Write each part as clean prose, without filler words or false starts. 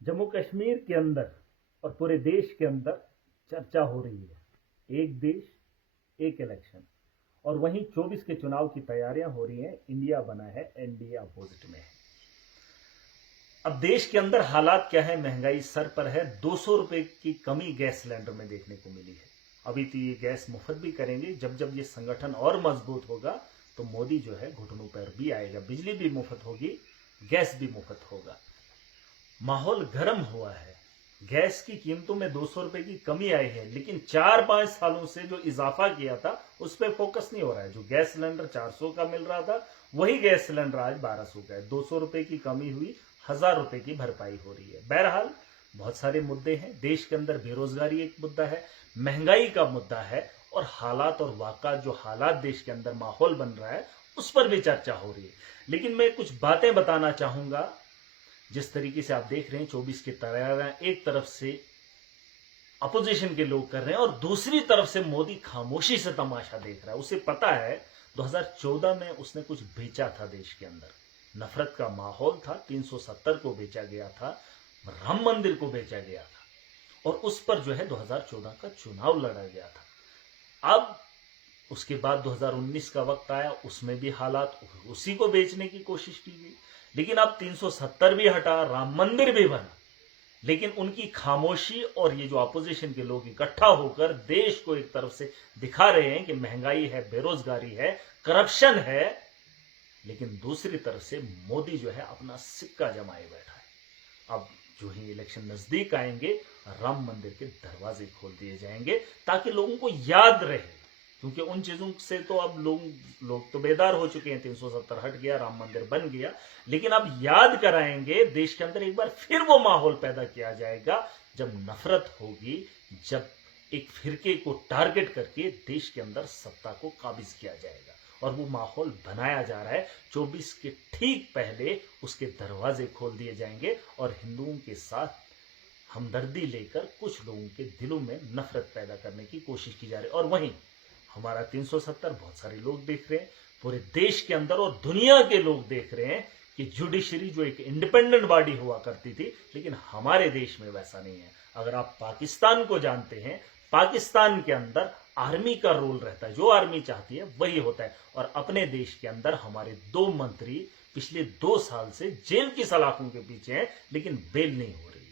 जम्मू कश्मीर के अंदर और पूरे देश के अंदर चर्चा हो रही है, एक देश एक इलेक्शन। और वहीं 24 के चुनाव की तैयारियां हो रही हैं। इंडिया बना है एनडीए अपोजिट में है। अब देश के अंदर हालात क्या है? महंगाई सर पर है। 200 रुपए की कमी गैस सिलेंडर में देखने को मिली है। अभी तो ये गैस मुफ्त भी करेंगे, जब जब ये संगठन और मजबूत होगा तो मोदी जो है घुटनों पर भी आएगा। बिजली भी मुफ्त होगी, गैस भी मुफ्त होगा। माहौल गर्म हुआ है। गैस की कीमतों में 200 रुपए की कमी आई है, लेकिन 4-5 सालों से जो इजाफा किया था उस पर फोकस नहीं हो रहा है। जो गैस सिलेंडर 400 का मिल रहा था, वही गैस सिलेंडर आज 1200 का है। 200 रुपए की कमी हुई, 1000 रुपए की भरपाई हो रही है। बहरहाल बहुत सारे मुद्दे हैं। देश के अंदर बेरोजगारी एक मुद्दा है, महंगाई का मुद्दा है, और हालात और वाका जो हालात देश के अंदर माहौल बन रहा है उस पर भी चर्चा हो रही है। लेकिन मैं कुछ बातें बताना चाहूंगा। जिस तरीके से आप देख रहे हैं 24 की तैयारियां एक तरफ से अपोजिशन के लोग कर रहे हैं और दूसरी तरफ से मोदी खामोशी से तमाशा देख रहा है। उसे पता है 2014 में उसने कुछ बेचा था देश के अंदर, नफरत का माहौल था। 370 को बेचा गया था, राम मंदिर को बेचा गया था, और उस पर जो है 2014 का चुनाव लड़ा गया था। अब उसके बाद 2019 का वक्त आया, उसमें भी हालात उसी को बेचने की कोशिश की गई। लेकिन अब 370 भी हटा, राम मंदिर भी बना, लेकिन उनकी खामोशी और ये जो अपोजिशन के लोग इकट्ठा होकर देश को एक तरफ से दिखा रहे हैं कि महंगाई है, बेरोजगारी है, करप्शन है, लेकिन दूसरी तरफ से मोदी जो है अपना सिक्का जमाए बैठा है। अब जो ही इलेक्शन नजदीक आएंगे, राम मंदिर के दरवाजे खोल दिए जाएंगे ताकि लोगों को याद रहे। क्योंकि उन चीजों से तो अब लोग तो बेदार हो चुके हैं। 370 हट गया, राम मंदिर बन गया, लेकिन अब याद कराएंगे। देश के अंदर एक बार फिर वो माहौल पैदा किया जाएगा जब नफरत होगी, जब एक फिरके को टारगेट करके देश के अंदर सत्ता को काबिज किया जाएगा। और वो माहौल बनाया जा रहा है। 24 के ठीक पहले उसके दरवाजे खोल दिए जाएंगे और हिंदुओं के साथ हमदर्दी लेकर कुछ लोगों के दिलों में नफरत पैदा करने की कोशिश की जा रही है। और वहीं हमारा 370 बहुत सारे लोग देख रहे हैं, पूरे देश के अंदर और दुनिया के लोग देख रहे हैं कि जुडिशरी जो एक इंडिपेंडेंट बॉडी हुआ करती थी, लेकिन हमारे देश में वैसा नहीं है। अगर आप पाकिस्तान को जानते हैं, पाकिस्तान के अंदर आर्मी का रोल रहता है, जो आर्मी चाहती है वही होता है। और अपने देश के अंदर हमारे 2 मंत्री पिछले 2 साल से जेल की सलाखों के पीछे हैं, लेकिन बेल नहीं हो रही।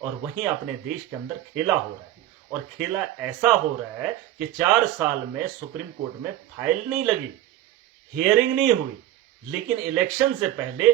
और वहीं अपने देश के अंदर खेला हो रहा है, और खेला ऐसा हो रहा है कि 4 साल में सुप्रीम कोर्ट में फाइल नहीं लगी, हियरिंग नहीं हुई, लेकिन इलेक्शन से पहले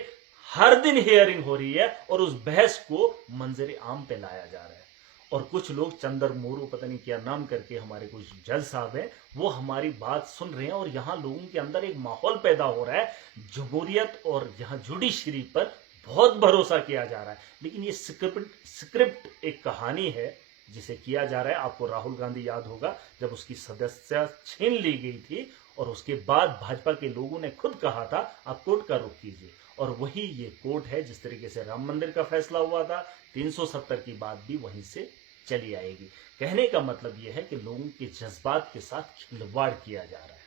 हर दिन हियरिंग हो रही है और उस बहस को मंजर आम पे लाया जा रहा है। और कुछ लोग, चंदर मोरू पता नहीं क्या नाम करके हमारे कुछ जज साहब हैं, वो हमारी बात सुन रहे हैं, और यहां लोगों के अंदर एक माहौल पैदा हो रहा है जमहूरियत और यहां जुडिशरी पर बहुत भरोसा किया जा रहा है। लेकिन ये स्क्रिप्ट एक कहानी है जिसे किया जा रहा है। आपको राहुल गांधी याद होगा, जब उसकी सदस्यता छीन ली गई थी और उसके बाद भाजपा के लोगों ने खुद कहा था आप कोर्ट का रुख कीजिए, और वही ये कोर्ट है। जिस तरीके से राम मंदिर का फैसला हुआ था, 370 की बात भी वहीं से चली आएगी। कहने का मतलब यह है कि लोगों के जज्बात के साथ खिलवाड़ किया जा रहा है।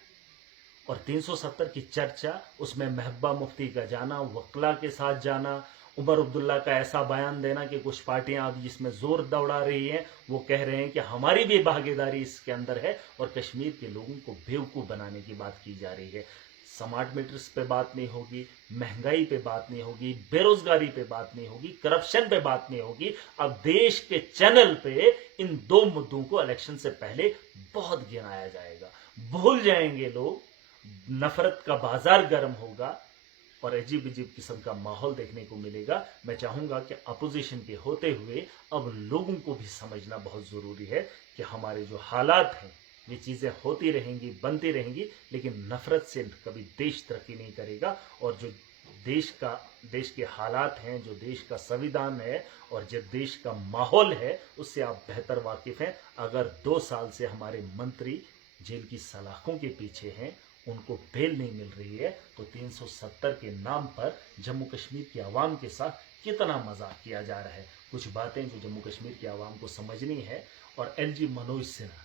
और 370 की चर्चा, उसमें महबूबा मुफ्ती का जाना, वकला के साथ जाना, उमर अब्दुल्ला का ऐसा बयान देना कि कुछ पार्टियां अब इसमें जोर दौड़ा रही हैं, वो कह रहे हैं कि हमारी भी भागीदारी इसके अंदर है, और कश्मीर के लोगों को बेवकूफ बनाने की बात की जा रही है। स्मार्ट मीटर्स पे बात नहीं होगी, महंगाई पे बात नहीं होगी, बेरोजगारी पे बात नहीं होगी, करप्शन पे बात नहीं होगी। अब देश के चैनल पे इन 2 मुद्दों को इलेक्शन से पहले बहुत गिनाया जाएगा। भूल जाएंगे लोग, नफरत का बाजार गर्म होगा और अजीब अजीब किस्म का माहौल देखने को मिलेगा। मैं चाहूंगा कि अपोजिशन के होते हुए अब लोगों को भी समझना बहुत जरूरी है कि हमारे जो हालात हैं, ये चीजें होती रहेंगी, बनती रहेंगी, लेकिन नफरत से कभी देश तरक्की नहीं करेगा। और जो देश के हालात हैं, जो देश का संविधान है और जो देश का माहौल है, उससे आप बेहतर वाकिफ हैं। अगर 2 साल से हमारे मंत्री जेल की सलाखों के पीछे हैं, उनको बेल नहीं मिल रही है, तो 370 के नाम पर जम्मू कश्मीर की आवाम के साथ कितना मजाक किया जा रहा है। कुछ बातें जो जम्मू कश्मीर की आवाम को समझनी है। और एलजी मनोज सिन्हा,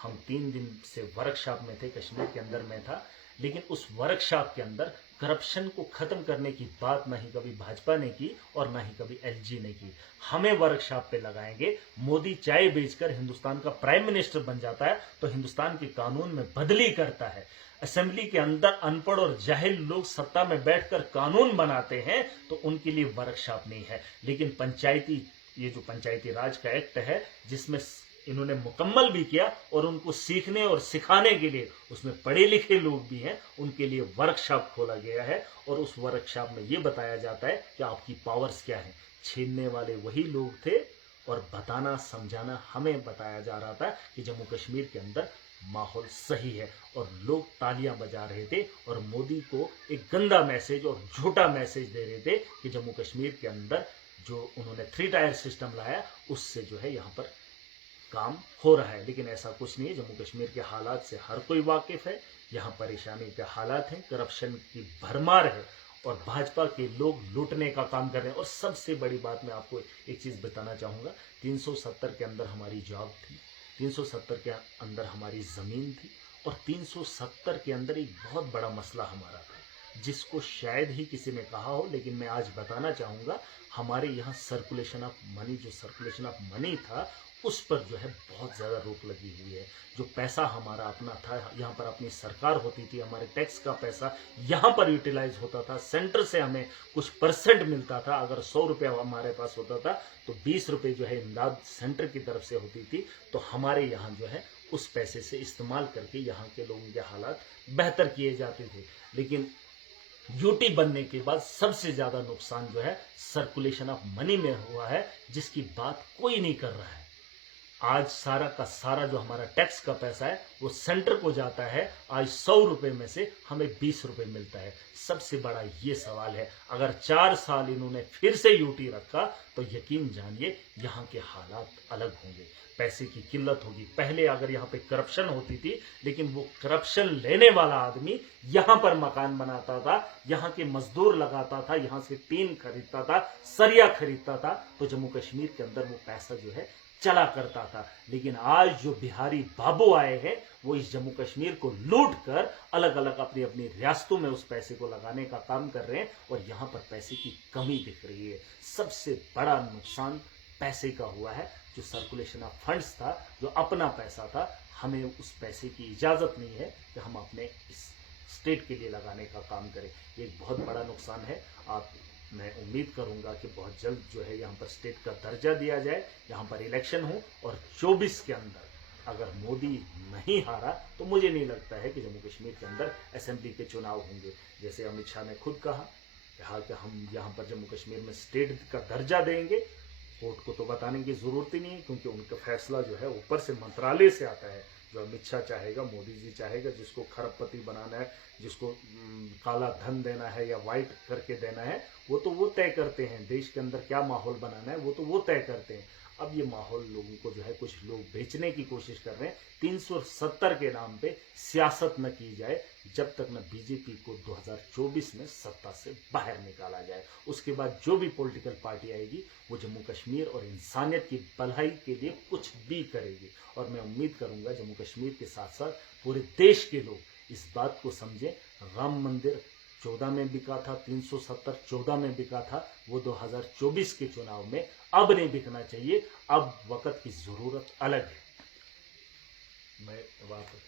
हम 3 दिन से वर्कशॉप में थे, कश्मीर के अंदर में था, लेकिन उस वर्कशॉप के अंदर करप्शन को खत्म करने की बात ना ही कभी भाजपा ने की और ना ही कभी एलजी ने की। हमें वर्कशॉप पे लगाएंगे। मोदी चाय बेचकर हिंदुस्तान का प्राइम मिनिस्टर बन जाता है तो हिंदुस्तान के कानून में बदली करता है। असेंबली के अंदर अनपढ़ और जाहिल लोग सत्ता में बैठकर कानून बनाते हैं तो उनके लिए वर्कशॉप नहीं है। लेकिन ये जो पंचायती राज का एक्ट है जिसमें इन्होंने मुकम्मल भी किया और उनको सीखने और सिखाने के लिए उसमें पढ़े लिखे लोग भी हैं, उनके लिए वर्कशॉप खोला गया है। और उस वर्कशॉप में ये बताया जाता है कि आपकी पावर्स क्या है। छीनने वाले वही लोग थे और बताना समझाना हमें बताया जा रहा था कि जम्मू कश्मीर के अंदर माहौल सही है और लोग तालियां बजा रहे थे और मोदी को एक गंदा मैसेज और झूठा मैसेज दे रहे थे कि जम्मू कश्मीर के अंदर जो उन्होंने 3 टायर सिस्टम लाया उससे जो है यहाँ पर काम हो रहा है। लेकिन ऐसा कुछ नहीं है। जम्मू कश्मीर के हालात से हर कोई वाकिफ है। यहाँ परेशानी के हालात हैं, करप्शन की भरमार है और भाजपा के लोग लूटने का काम कर रहे हैं। और सबसे बड़ी बात मैं आपको एक चीज बताना चाहूंगा, 370 के अंदर हमारी जॉब थी, 370 के अंदर हमारी जमीन थी और 370 के अंदर एक बहुत बड़ा मसला हमारा था जिसको शायद ही किसी ने कहा हो, लेकिन मैं आज बताना चाहूंगा। हमारे यहाँ सर्कुलेशन ऑफ मनी, जो सर्कुलेशन ऑफ मनी था उस पर जो है बहुत ज़्यादा रोक लगी हुई है। जो पैसा हमारा अपना था, यहाँ पर अपनी सरकार होती थी, हमारे टैक्स का पैसा यहाँ पर यूटिलाइज होता था। सेंटर से हमें कुछ परसेंट मिलता था। अगर 100 रुपया हमारे पास होता था तो 20 रुपये जो है इमदाद सेंटर की तरफ से होती थी। तो हमारे यहाँ जो है उस पैसे से इस्तेमाल करके यहाँ के लोगों के हालात बेहतर किए जाते थे। लेकिन यूटी बनने के बाद सबसे ज्यादा नुकसान जो है सर्कुलेशन ऑफ मनी में हुआ है, जिसकी बात कोई नहीं कर रहा है। आज सारा का सारा जो हमारा टैक्स का पैसा है वो सेंटर को जाता है। आज 100 रुपए में से हमें 20 रुपए मिलता है। सबसे बड़ा ये सवाल है, अगर 4 साल इन्होंने फिर से यूटी रखा तो यकीन जानिए यहाँ के हालात अलग होंगे, पैसे की किल्लत होगी। पहले अगर यहाँ पे करप्शन होती थी, लेकिन वो करप्शन लेने वाला आदमी यहाँ पर मकान बनाता था, यहाँ के मजदूर लगाता था, यहाँ से टीन खरीदता था, सरिया खरीदता था, तो जम्मू कश्मीर के अंदर वो पैसा जो है चला करता था। लेकिन आज जो बिहारी बाबू आए हैं वो इस जम्मू कश्मीर को लूट कर अलग अलग अपनी अपनी रियासतों में उस पैसे को लगाने का काम कर रहे हैं और यहाँ पर पैसे की कमी दिख रही है। सबसे बड़ा नुकसान पैसे का हुआ है। जो सर्कुलेशन ऑफ फंड्स था, जो अपना पैसा था, हमें उस पैसे की इजाजत नहीं है कि हम अपने इस स्टेट के लिए लगाने का काम करें। ये एक बहुत बड़ा नुकसान है। मैं उम्मीद करूंगा कि बहुत जल्द जो है यहाँ पर स्टेट का दर्जा दिया जाए, यहाँ पर इलेक्शन हो और 24 के अंदर अगर मोदी नहीं हारा तो मुझे नहीं लगता है कि जम्मू कश्मीर के अंदर असेंबली के चुनाव होंगे। जैसे अमित शाह ने खुद कहा कि हम यहाँ पर जम्मू कश्मीर में स्टेट का दर्जा देंगे। कोर्ट को तो बताने की जरूरत ही नहीं है क्योंकि उनका फैसला जो है ऊपर से मंत्रालय से आता है। जो अमित शाह चाहेगा, मोदी जी चाहेगा, जिसको खरबपति बनाना है, जिसको काला धन देना है या वाइट करके देना है, वो तय करते हैं। देश के अंदर क्या माहौल बनाना है वो तय करते हैं। अब ये माहौल लोगों को जो है कुछ लोग बेचने की कोशिश कर रहे हैं। 370 के नाम पे सियासत न की जाए जब तक न बीजेपी को 2024 में सत्ता से बाहर निकाला जाए। उसके बाद जो भी पॉलिटिकल पार्टी आएगी वो जम्मू कश्मीर और इंसानियत की भलाई के लिए कुछ भी करेगी। और मैं उम्मीद करूंगा जम्मू कश्मीर के साथ साथ पूरे देश के लोग इस बात को समझें। राम मंदिर 14 में बिका था, 370 14 में बिका था, वो 2024 के चुनाव में अब नहीं बिकना चाहिए। अब वक्त की जरूरत अलग है। मैं वापस